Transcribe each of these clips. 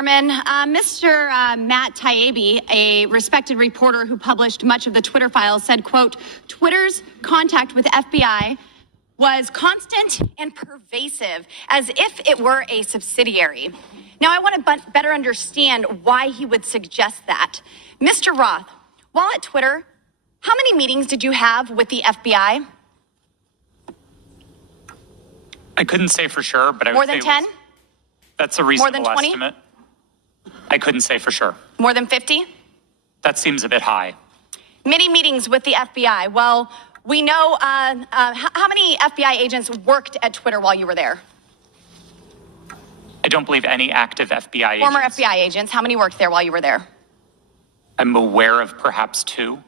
Mr. Matt Taibbi, a respected reporter who published much of the Twitter files, said, quote, Twitter's contact with FBI was constant and pervasive, as if it were a subsidiary. Now, I want to better understand why he would suggest that. Mr. Roth, while at Twitter, how many meetings did you have with the FBI? I couldn't say for sure, but I would say more than 10? That's a reasonable more than 20? estimate. I couldn't say for sure. More than 50? That seems a bit high. Many meetings with the FBI. Well, we know how many FBI agents worked at Twitter while you were there? I don't believe any active FBI agents. Former FBI agents. How many worked there while you were there? I'm aware of perhaps 2.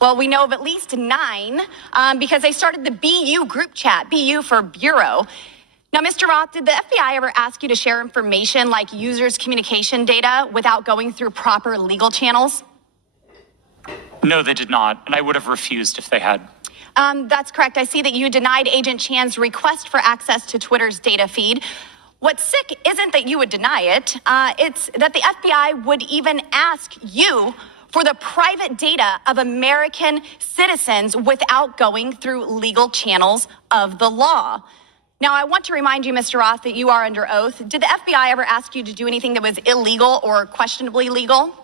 Well, we know of at least 9 because they started the BU group chat, BU for Bureau. Now, Mr. Roth, did the FBI ever ask you to share information like users' communication data without going through proper legal channels? No, they did not, and I would have refused if they had. That's correct. I see that you denied Agent Chan's request for access to Twitter's data feed. What's sick isn't that you would deny it, it's that the FBI would even ask you for the private data of American citizens without going through legal channels of the law. Now, I want to remind you, Mr. Roth, that you are under oath. Did the FBI ever ask you to do anything that was illegal or questionably legal?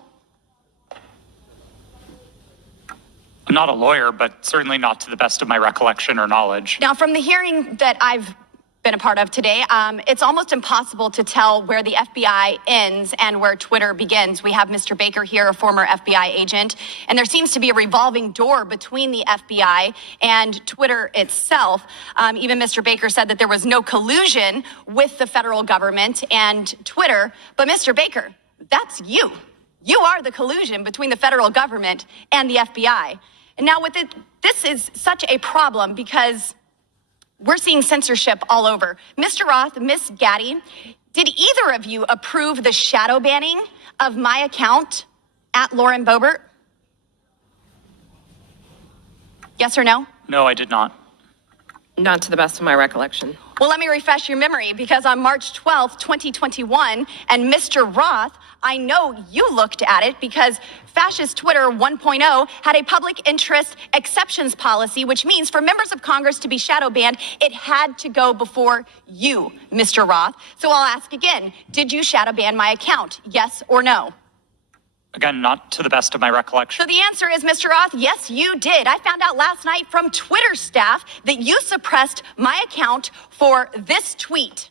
I'm not a lawyer, but certainly not to the best of my recollection or knowledge. Now, from the hearing that I've been a part of today, it's almost impossible to tell where the FBI ends and where Twitter begins. We have Mr. Baker here, a former FBI agent, and there seems to be a revolving door between the FBI and Twitter itself. Even Mr. Baker said that there was no collusion with the federal government and Twitter. But Mr. Baker, that's you. You are the collusion between the federal government and the FBI. And now with it, this is such a problem because we're seeing censorship all over. Mr. Roth, Ms. Gaddy, did either of you approve the shadow banning of my account at Lauren Boebert? Yes or no? No, I did not. Not to the best of my recollection. Well, let me refresh your memory, because on March 12th, 2021, and Mr. Roth, I know you looked at it because Fascist Twitter 1.0 had a public interest exceptions policy, which means for members of Congress to be shadow banned, it had to go before you, Mr. Roth. So I'll ask again, did you shadow ban my account? Yes or no? Again, not to the best of my recollection. So the answer is, Mr. Roth, yes, you did. I found out last night from Twitter staff that you suppressed my account for this tweet.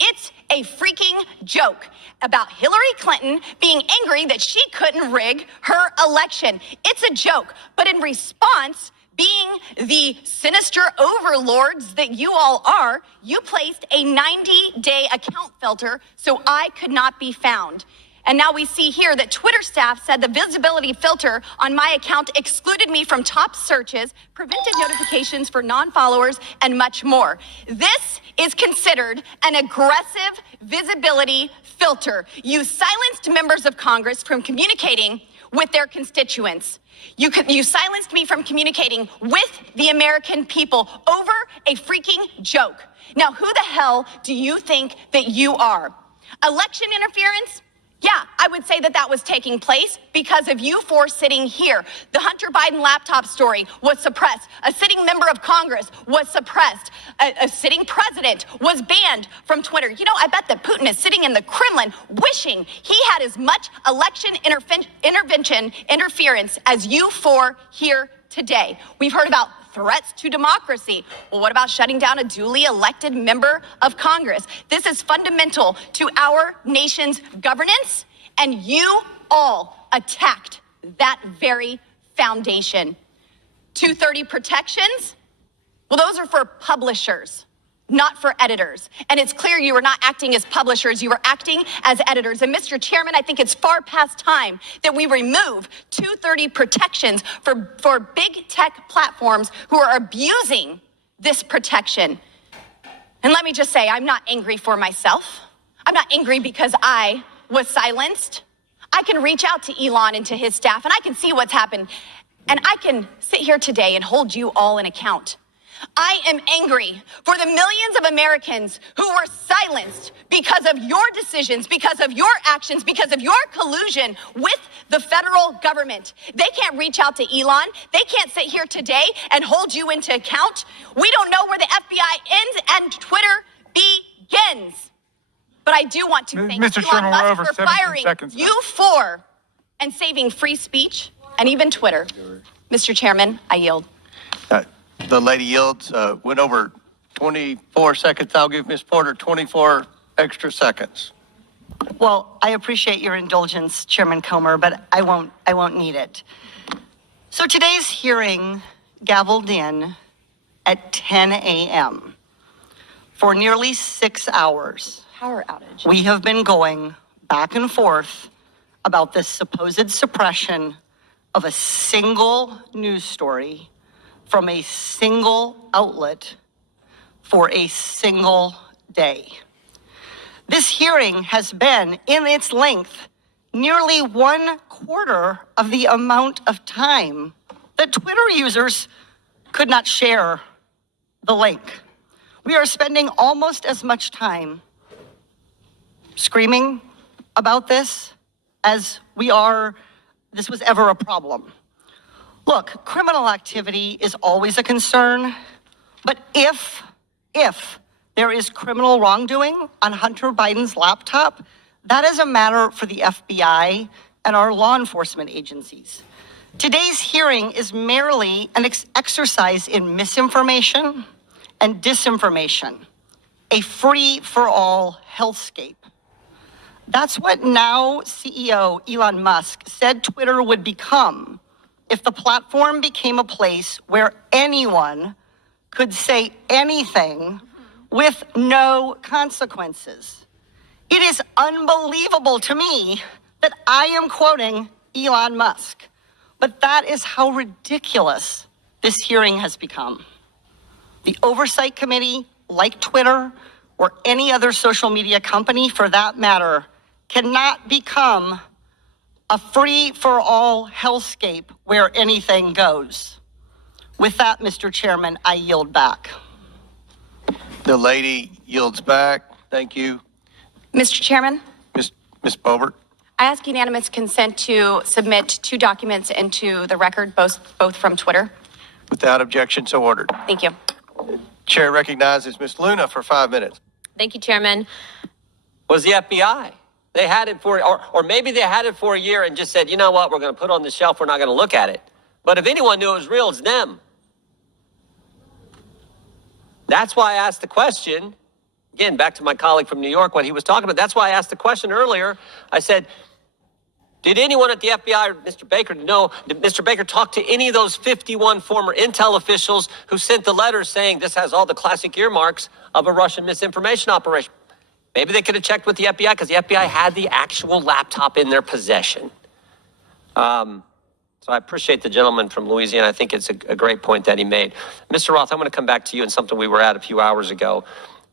It's a freaking joke about Hillary Clinton being angry that she couldn't rig her election. It's a joke, but in response, being the sinister overlords that you all are, you placed a 90-day account filter so I could not be found. And now we see here that Twitter staff said the visibility filter on my account excluded me from top searches, prevented notifications for non-followers, and much more. This is considered an aggressive visibility filter. You silenced members of Congress from communicating with their constituents. You silenced me from communicating with the American people over a freaking joke. Now, who the hell do you think that you are? Election interference? Yeah, I would say that that was taking place because of you four sitting here. The Hunter Biden laptop story was suppressed. A sitting member of Congress was suppressed. A sitting president was banned from Twitter. You know, I bet that Putin is sitting in the Kremlin wishing he had as much election interference as you four here today. We've heard about threats to democracy. Well, what about shutting down a duly elected member of Congress? This is fundamental to our nation's governance, and you all attacked that very foundation. 230 protections? Well, those are for publishers, not for editors. And it's clear you were not acting as publishers, you were acting as editors. And Mr. Chairman, I think it's far past time that we remove 230 protections for big tech platforms who are abusing this protection. And let me just say, I'm not angry for myself. I'm not angry because I was silenced. I can reach out to Elon and to his staff, and I can see what's happened. And I can sit here today and hold you all in account. I am angry for the millions of Americans who were silenced because of your decisions, because of your actions, because of your collusion with the federal government. They can't reach out to Elon. They can't sit here today and hold you into account. We don't know where the FBI ends and Twitter begins. But I do want to thank Mr. Elon Sherman, we're over Musk for 17 firing seconds. you for and saving free speech and even Twitter. Mr. Chairman, I yield. The lady yields, went over 24 seconds. I'll give Ms. Porter 24 extra seconds. Well, I appreciate your indulgence, Chairman Comer, but I won't need it. So today's hearing gavelled in at 10 a.m. For nearly 6 hours. Power outage. We have been going back and forth about this supposed suppression of a single news story from a single outlet for a single day. This hearing has been, in its length, nearly 1/4 of the amount of time that Twitter users could not share the link. We are spending almost as much time screaming about this as this was ever a problem. Look, criminal activity is always a concern, but if there is criminal wrongdoing on Hunter Biden's laptop, that is a matter for the FBI and our law enforcement agencies. Today's hearing is merely an exercise in misinformation and disinformation, a free-for-all hellscape. That's what now CEO Elon Musk said Twitter would become if the platform became a place where anyone could say anything with no consequences. It is unbelievable to me that I am quoting Elon Musk, but that is how ridiculous this hearing has become. The Oversight Committee, like Twitter or any other social media company for that matter, cannot become a free-for-all hellscape where anything goes. With that, Mr. Chairman, I yield back. The lady yields back. Thank you. Mr. Chairman, Ms. Boepert. I ask unanimous consent to submit 2 documents into the record, both from Twitter. Without objection, so ordered. Thank you. Chair recognizes Ms. Luna for 5 minutes. Thank you, Chairman. Was the FBI. They had it for, or maybe they had it for a year and just said, you know what, we're going to put it on the shelf, we're not going to look at it. But if anyone knew it was real, it's them. That's why I asked the question, again, back to my colleague from New York, what he was talking about. That's why I asked the question earlier. I said, did anyone at the FBI or Mr. Boepert know, did Mr. Boepert talk to any of those 51 former intel officials who sent the letters saying this has all the classic earmarks of a Russian misinformation operation? Maybe they could have checked with the FBI because the FBI had the actual laptop in their possession. So I appreciate the gentleman from Louisiana. I think it's a great point that he made. Mr. Roth, I'm going to come back to you on something we were at a few hours ago.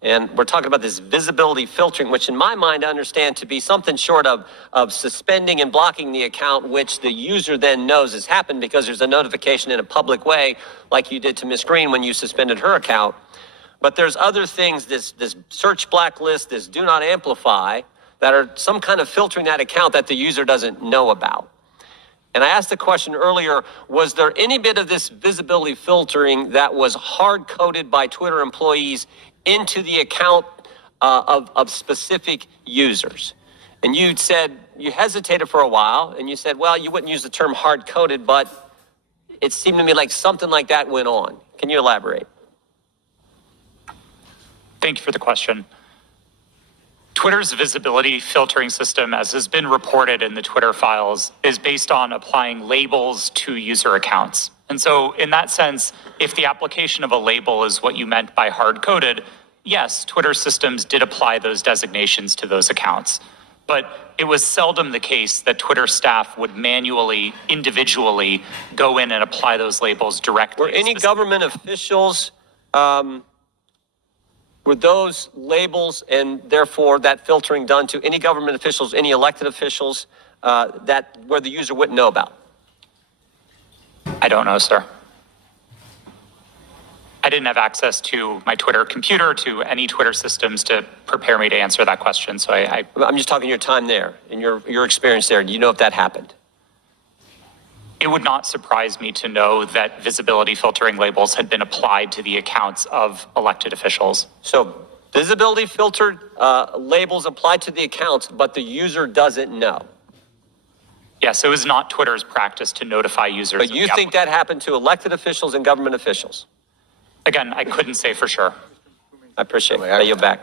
And we're talking about this visibility filtering, which in my mind I understand to be something short of suspending and blocking the account, which the user then knows has happened because there's a notification in a public way, like you did to Ms. Green when you suspended her account. But there's other things, this search blacklist, this do not amplify, that are some kind of filtering that account that the user doesn't know about. And I asked the question earlier, was there any bit of this visibility filtering that was hard-coded by Twitter employees into the account of specific users? And you said, you hesitated for a while, and you said, well, you wouldn't use the term hard-coded, but it seemed to me like something like that went on. Can you elaborate? Thank you for the question. Twitter's visibility filtering system, as has been reported in the Twitter files, is based on applying labels to user accounts. And so in that sense, if the application of a label is what you meant by hard-coded, yes, Twitter systems did apply those designations to those accounts. But it was seldom the case that Twitter staff would manually, individually go in and apply those labels directly. Were any government officials, were those labels and therefore that filtering done to any government officials, any elected officials that where the user wouldn't know about? I don't know, sir. I didn't have access to my Twitter computer, to any Twitter systems to prepare me to answer that question. So I'm just talking your time there and your experience there. Do you know if that happened? it would not surprise me to know that visibility filtering labels had been applied to the accounts of elected officials. So visibility filtered labels applied to the accounts, but the user doesn't know. Yes, it was not Twitter's practice to notify users. But you think that happened to elected officials and government officials? Again, I couldn't say for sure. I appreciate it. I yield back.